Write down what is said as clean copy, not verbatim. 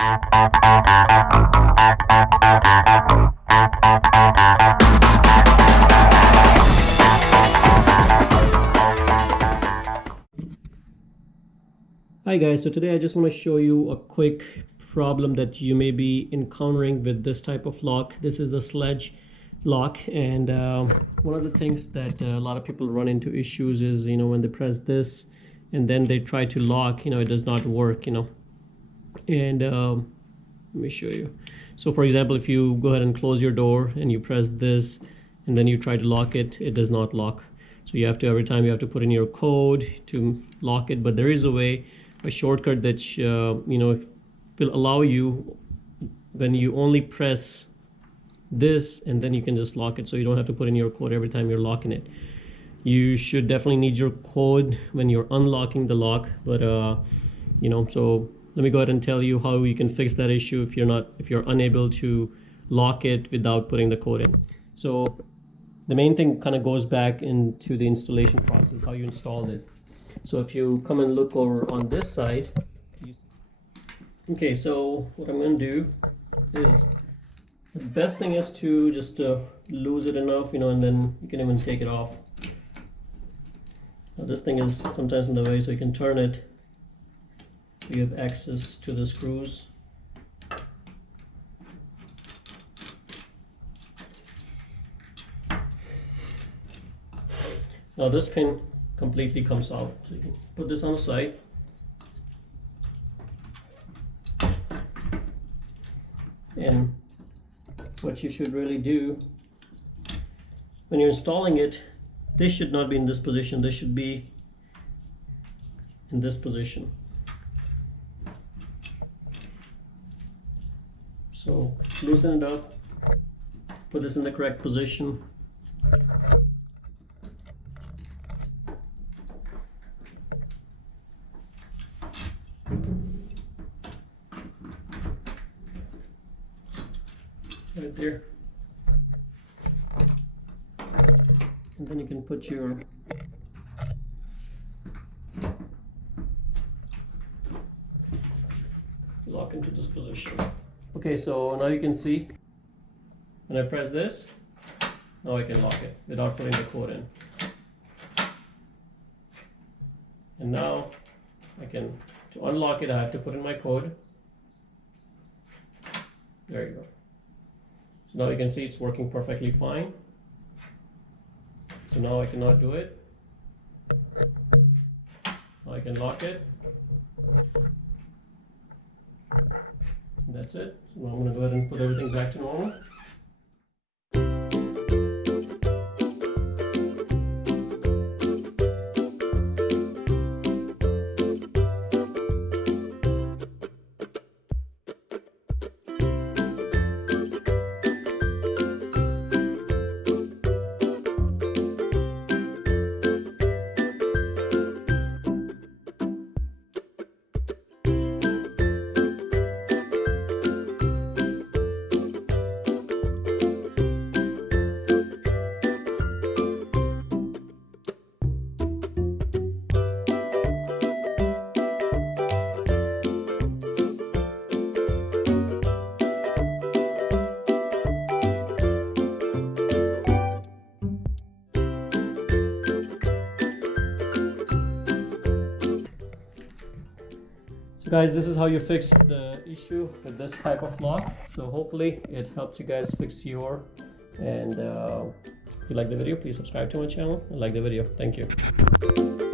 Hi guys, so today I just want to show you a quick problem that you may be encountering with this type of lock. This is a SCHLAGE lock, and one of the things that a lot of people run into issues is, when they press this and then they try to lock, it does not work, and let me show you. So for example, if you go ahead and close your door and you press this and then you try to lock it, it does not lock. So you have to, every time you have to put in your code to lock it, but there is a shortcut that will allow you, when you only press this and then you can just lock it, so you don't have to put in your code every time you're locking it. You should definitely need your code when you're unlocking the lock, but so let me go ahead and tell you how you can fix that issue if you're unable to lock it without putting the code in. So the main thing kind of goes back into the installation process, how you installed it. So if you come and look over on this side, okay, so what I'm going to do is, the best thing is to just lose it enough, and then you can even take it off. Now this thing is sometimes in the way, so you can turn it. You have access to the screws. Now this pin completely comes out, so you can put this on the side. And what you should really do when you're installing it, this should not be in this position, this should be in this position. So loosen it up, put this in the correct position. Right there, and then you can put your lock into this position. Okay, so now you can see when I press this, now I can lock it without putting the code in. And now to unlock it, I have to put in my code. There you go. So now you can see it's working perfectly fine. So now I cannot do it. Now I can lock it. That's it. So I'm going to go ahead and put everything back to normal. So guys, this is how you fix the issue with this type of lock. So hopefully it helps you guys fix your, and if you like the video, please subscribe to my channel and like the video. Thank you.